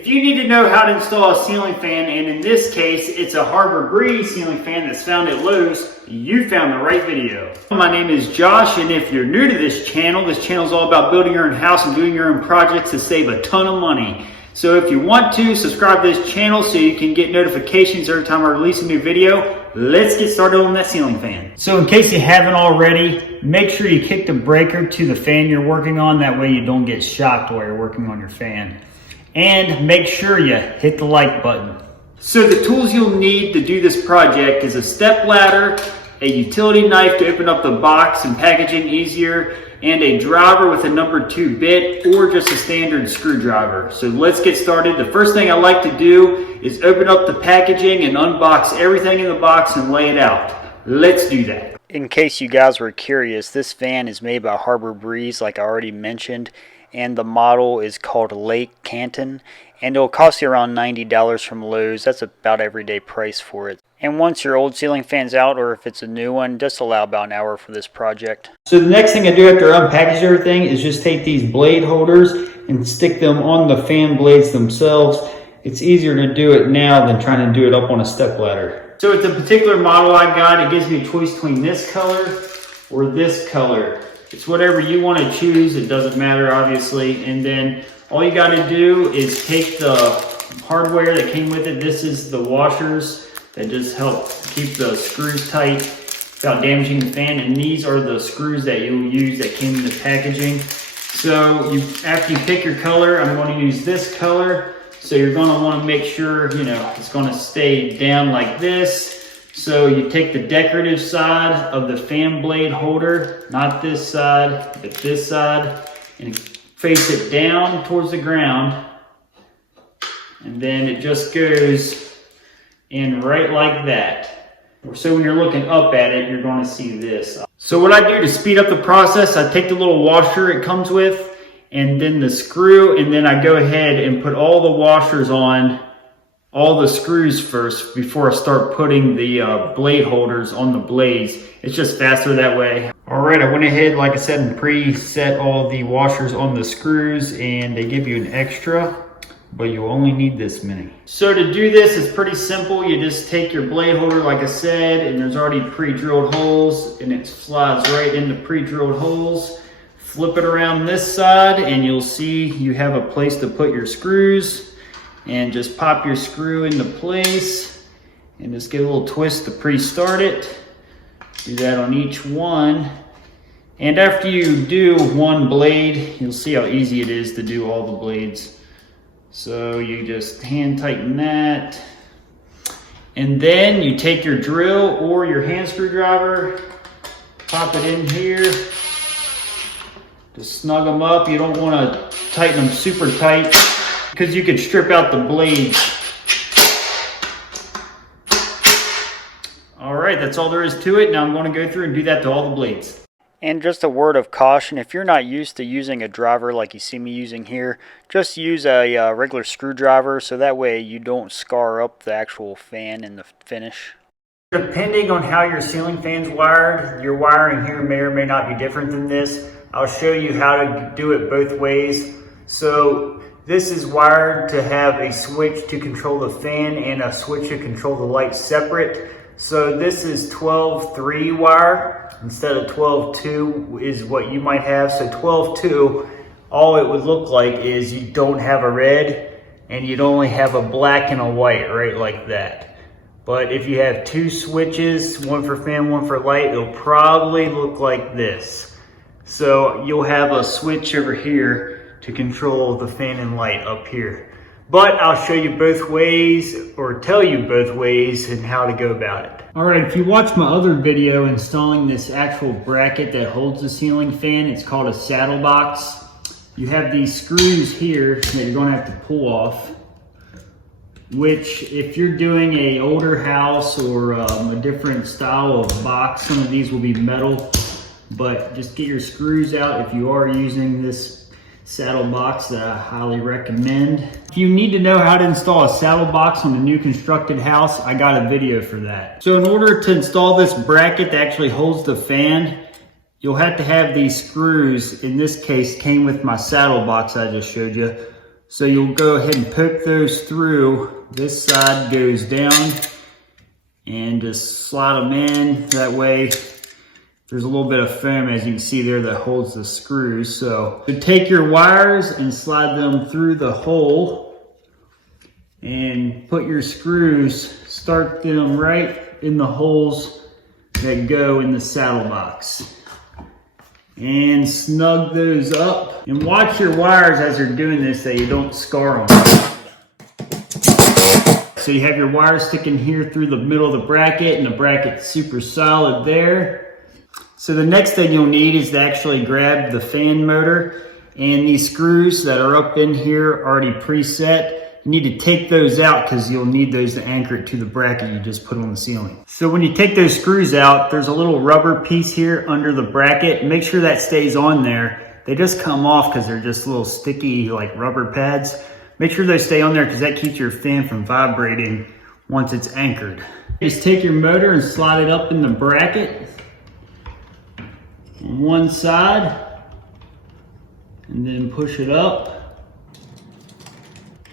If you need to know how to install a ceiling fan, and in this case, it's a Harbor Breeze ceiling fan that's found at Lowe's, you found the right video. My name is Josh, and if you're new to this channel is all about building your own house and doing your own projects to save a ton of money. So if you want to, subscribe to this channel so you can get notifications every time I release a new video. Let's get started on that ceiling fan. So in case you haven't already, make sure you kick the breaker to the fan you're working on. That way you don't get shocked while you're working on your fan. And make sure you hit the like button. So the tools you'll need to do this project is a step ladder, a utility knife to open up the box and packaging easier, and a driver with a number 2 bit or just a standard screwdriver. So let's get started. The first thing I like to do is open up the packaging and unbox everything in the box and lay it out. Let's do that. In case you guys were curious, this fan is made by Harbor Breeze, like I already mentioned, and the model is called Canton, and it'll cost you around $90 from Lowe's. That's about everyday price for it. And once your old ceiling fan's out, or if it's a new one, just allow about an hour for this project. So the next thing I do after unpackage everything is just take these blade holders and stick them on the fan blades themselves. It's easier to do it now than trying to do it up on a step ladder. So with the particular model I got, it gives me a choice between this color or this color. It's whatever you want to choose. It doesn't matter, obviously. And then all you got to do is take the hardware that came with it. This is the washers that just help keep the screws tight without damaging the fan. And these are the screws that you'll use that came in the packaging. So after you pick your color, I'm going to use this color. So you're going to want to make sure, it's going to stay down like this. So you take the decorative side of the fan blade holder, not this side, but this side, and face it down towards the ground. And then it just goes in right like that. So when you're looking up at it, you're going to see this. So what I do to speed up the process, I take the little washer it comes with, and then the screw, and then I go ahead and put all the washers on all the screws first before I start putting the blade holders on the blades. It's just faster that way. All right, I went ahead, like I said, and preset all the washers on the screws, and they give you an extra, but you only need this many. So to do this, it's pretty simple. You just take your blade holder, like I said, and there's already pre-drilled holes, and it slides right into pre-drilled holes. Flip it around this side, and you'll see you have a place to put your screws. And just pop your screw into place and just give a little twist to pre-start it. Do that on each one. And after you do one blade, you'll see how easy it is to do all the blades. So you just hand tighten that. And then you take your drill or your hand screwdriver, pop it in here. Just snug them up. You don't want to tighten them super tight, because you could strip out the blades. All right, that's all there is to it. Now I'm going to go through and do that to all the blades. And just a word of caution, if you're not used to using a driver like you see me using here, just use a regular screwdriver so that way you don't scar up the actual fan in the finish. Depending on how your ceiling fan's wired, your wiring here may or may not be different than this. I'll show you how to do it both ways. So this is wired to have a switch to control the fan and a switch to control the light separate. So this is 12-3 wire instead of 12-2 is what you might have. So 12-2, all it would look like is you don't have a red and you'd only have a black and a white, right like that. But if you have 2 switches, one for fan, one for light, it'll probably look like this. So you'll have a switch over here to control the fan and light up here. But I'll show you both ways, or tell you both ways and how to go about it. All right, if you watch my other video installing this actual bracket that holds the ceiling fan, it's called a saddle box. You have these screws here that you're going to have to pull off, which if you're doing a older house or a different style of box, some of these will be metal. But just get your screws out if you are using this saddle box that I highly recommend. If you need to know how to install a saddle box on a new constructed house, I got a video for that. So in order to install this bracket that actually holds the fan, you'll have to have these screws. In this case, came with my saddle box I just showed you. So you'll go ahead and poke those through. This side goes down and just slide them in. That way there's a little bit of foam, as you can see there, that holds the screws. So take your wires and slide them through the hole and put your screws, start them right in the holes that go in the saddle box. And snug those up. And watch your wires as you're doing this, that you don't scar them. So you have your wires sticking here through the middle of the bracket, and the bracket's super solid there. So the next thing you'll need is to actually grab the fan motor, and these screws that are up in here already preset. You need to take those out because you'll need those to anchor it to the bracket you just put on the ceiling. So when you take those screws out, there's a little rubber piece here under the bracket. Make sure that stays on there. They just come off because they're just little sticky like rubber pads. Make sure they stay on there because that keeps your fan from vibrating once it's anchored. Just take your motor and slide it up in the bracket on one side, and then push it up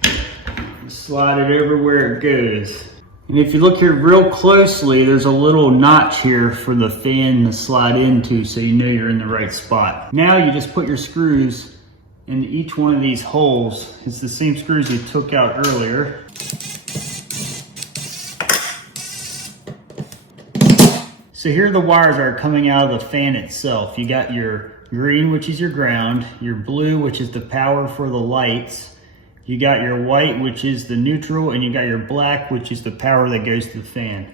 and slide it over where it goes. And if you look here real closely, there's a little notch here for the fan to slide into, so you know you're in the right spot. Now you just put your screws in each one of these holes. It's the same screws you took out earlier. So here the wires are coming out of the fan itself. You got your green, which is your ground, your blue, which is the power for the lights, you got your white, which is the neutral, and you got your black, which is the power that goes to the fan.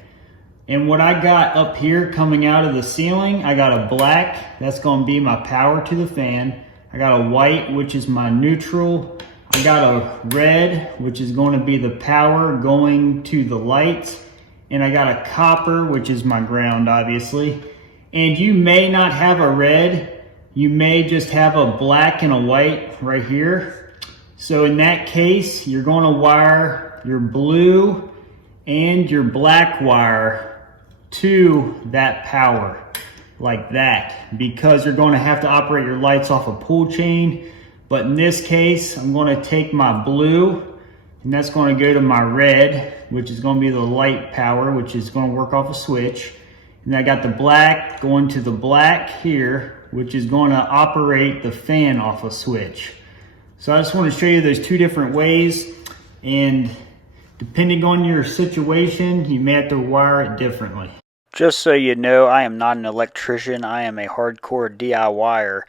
And what I got up here coming out of the ceiling, I got a black, that's gonna be my power to the fan. I got a white, which is my neutral. I got a red, which is gonna be the power going to the lights. And I got a copper, which is my ground, obviously. And you may not have a red, you may just have a black and a white right here. So in that case, you're gonna wire your blue and your black wire to that power, like that, because you're gonna have to operate your lights off a pull chain. But in this case, I'm gonna take my blue, and that's gonna go to my red, which is gonna be the light power, which is gonna work off a switch. And I got the black going to the black here, which is gonna operate the fan off a switch. So I just wanna show you those two different ways, and depending on your situation, you may have to wire it differently. Just so you know, I am not an electrician, I am a hardcore DIYer.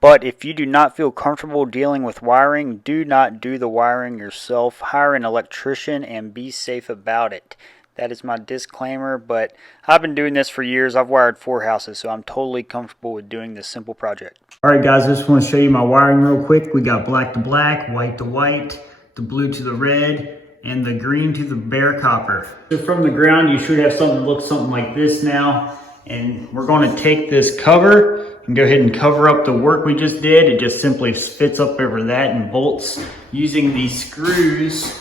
But if you do not feel comfortable dealing with wiring, do not do the wiring yourself. Hire an electrician and be safe about it. That is my disclaimer, but I've been doing this for years. I've wired 4 houses, so I'm totally comfortable with doing this simple project. All right, guys, I just want to show you my wiring real quick. We got black to black, white to white, the blue to the red, and the green to the bare copper. So from the ground, you should have something that looks something like this now. And we're going to take this cover and go ahead and cover up the work we just did. It just simply fits up over that and bolts using these screws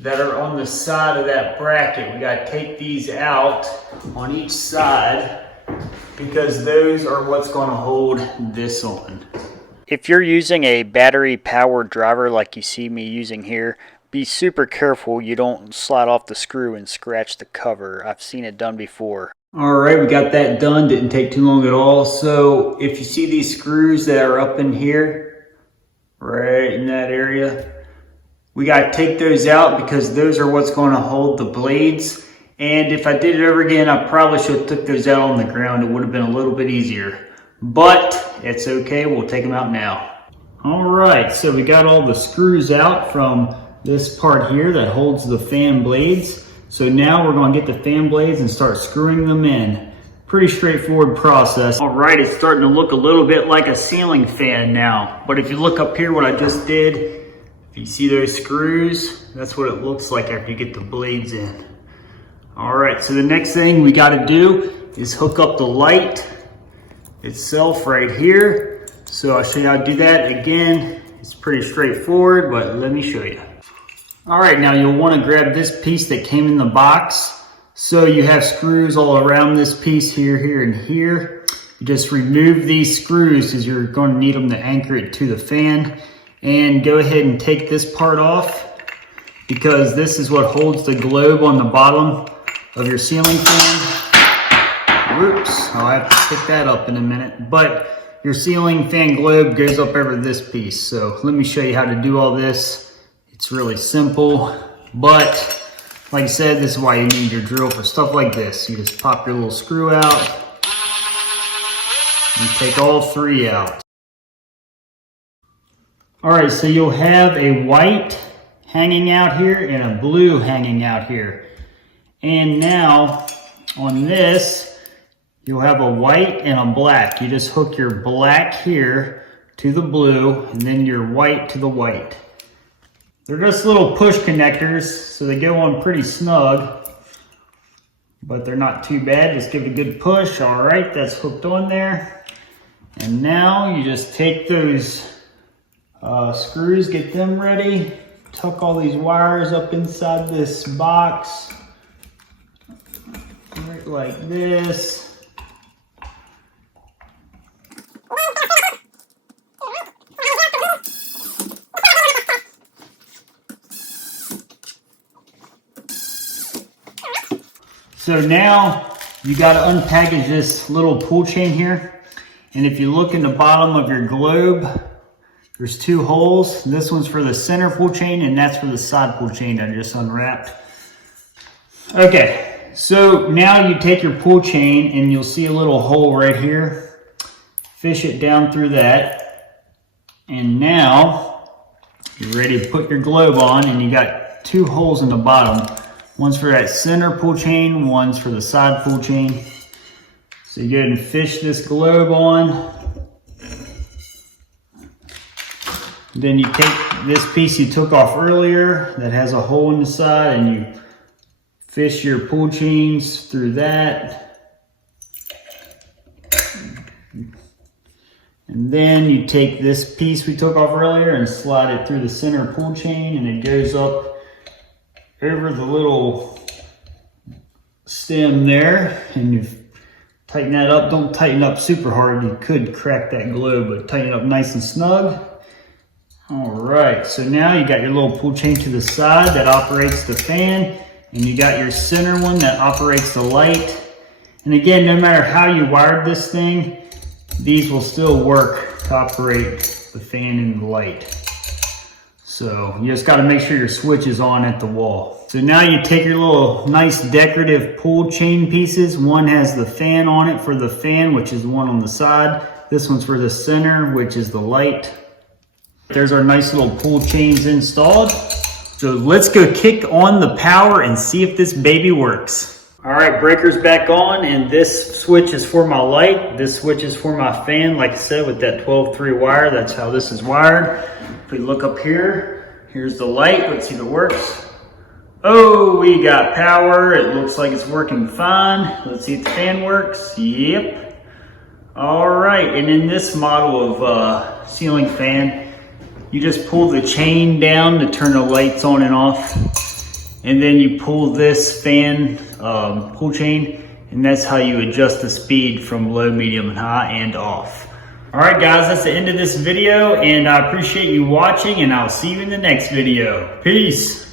that are on the side of that bracket. We got to take these out on each side because those are what's going to hold this on. If you're using a battery powered driver like you see me using here, be super careful you don't slide off the screw and scratch the cover. I've seen it done before. All right, we got that done. Didn't take too long at all. So if you see these screws that are up in here, right in that area, we got to take those out because those are what's going to hold the blades. And if I did it over again, I probably should have took those out on the ground. It would have been a little bit easier, but it's okay. We'll take them out now. All right, so we got all the screws out from this part here that holds the fan blades. So now we're going to get the fan blades and start screwing them in. Pretty straightforward process. All right, it's starting to look a little bit like a ceiling fan now. But if you look up here, what I just did, if you see those screws, that's what it looks like after you get the blades in. All right, so the next thing we got to do is hook up the light itself right here. So I'll show you how to do that. Again, it's pretty straightforward, but let me show you. All right, now you'll want to grab this piece that came in the box. So you have screws all around this piece here, here, and here. You just remove these screws because you're going to need them to anchor it to the fan. And go ahead and take this part off, because this is what holds the globe on the bottom of your ceiling fan. Whoops, I'll have to pick that up in a minute. But your ceiling fan globe goes up over this piece. So let me show you how to do all this. It's really simple, but like I said, this is why you need your drill for stuff like this. You just pop your little screw out, and take all three out. All right, so you'll have a white hanging out here and a blue hanging out here. And now on this, you'll have a white and a black. You just hook your black here to the blue and then your white to the white. They're just little push connectors, so they go on pretty snug, but they're not too bad. Just give it a good push. All right, that's hooked on there. And now you just take those screws, get them ready, tuck all these wires up inside this box, right like this. So now you got to unpackage this little pull chain here, and if you look in the bottom of your globe, there's two holes. This one's for the center pull chain and that's for the side pull chain I just unwrapped. Okay, so now you take your pull chain and you'll see a little hole right here. Fish it down through that. And now you're ready to put your globe on, and you got two holes in the bottom. One's for that center pull chain, one's for the side pull chain. So you go ahead and fish this globe on. Then you take this piece you took off earlier that has a hole in the side, and you fish your pull chains through that. And then you take this piece we took off earlier and slide it through the center pull chain, and it goes up over the little stem there, and you tighten that up. Don't tighten up super hard. You could crack that globe, but tighten it up nice and snug. All right, so now you got your little pull chain to the side that operates the fan, and you got your center one that operates the light. And again, no matter how you wired this thing, these will still work to operate the fan and the light. So you just got to make sure your switch is on at the wall. So now you take your little nice decorative pull chain pieces. One has the fan on it for the fan, which is the one on the side. This one's for the center, which is the light. There's our nice little pull chains installed. So let's go kick on the power and see if this baby works. All right, breaker's back on, and this switch is for my light. This switch is for my fan, like I said, with that 12-3 wire. That's how this is wired. If we look up here, here's the light. Let's see if it works. Oh, we got power. It looks like it's working fine. Let's see if the fan works. Yep. All right, and in this model of ceiling fan, you just pull the chain down to turn the lights on and off. And then you pull this fan pull chain, and that's how you adjust the speed from low, medium, and high, and off. All right, guys, that's the end of this video, and I appreciate you watching, and I'll see you in the next video. Peace.